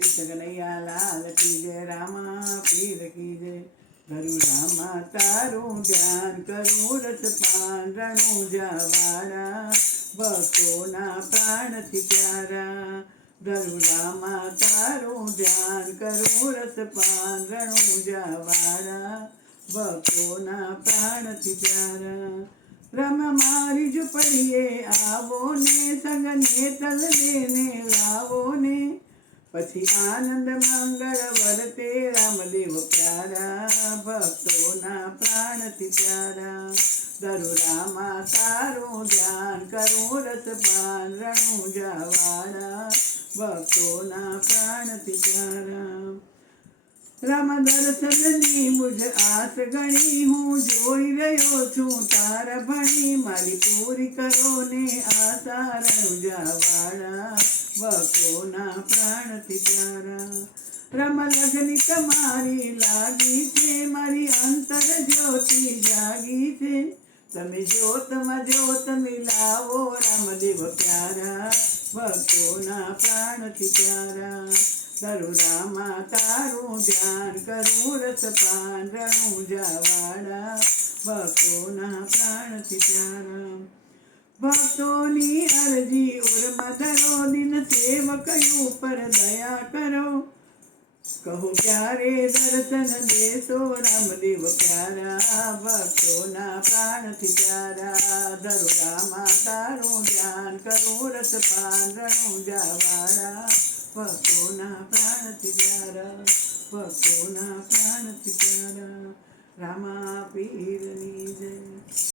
कृष्ण कन्हैया लाल की जय, रामा पीर की जय। करूँ रामा तारू ध्यान, करूँ रसपान, रणु जावारा, भक्तोना प्राण थी प्यारा। करूँ रामा तारू ध्यान, करूँ रसपान, रणु जावारा, भक्तोना प्राण थी प्यारा। रम मारी झुपड़िए आवो ने, संगने तल देने लावो ने, પછી આનંદ મંગળ વર્તે રામદેવ પ્યારા, ભક્તોના પ્રાણથી પ્યારા। ધરું રામા તારું ધ્યાન, કરું રસપાન, રણું જાવાળા, ભક્તોના પ્રાણથી પ્યારા। રામ દર્શનની મુજ આસ ગણી, હું જોઈ રહ્યો છું તારા ભણી, મારી પૂરી કરો ને આશા, રણું જાવાળા, ભક્તોના પ્રાણથી પ્યારા। રમ લગ્ની તમારી લાગી છે, મારી અંતર જ્યોતિ જાગી છે, તમે જ્યોતમાં જ્યોત મિલાવો, રામદેવ પ્યારા, ભક્તોના પ્રાણથી પ્યારા। કરું રામા તારું ધ્યાન, કરું રસપાન, રણું જાવાળા, ભક્તોના પ્રાણથી પ્યારા। ભક્તોની અરજી ઉર્મા ધરો, દિન સેવકયું પર દયા કરો, કહો ક્યારે દર્શન દેશો, રામદેવ પ્યારા, ભક્તોના પ્રાણથી પ્યારા। ધરું રામા તારું ધ્યાન, કરું રસપાન, રણું જાવાળા, ભક્તોના પ્રાણથી પ્યારા, ભક્તોના પ્રાણથી પ્યારા। રામા પીરની જય।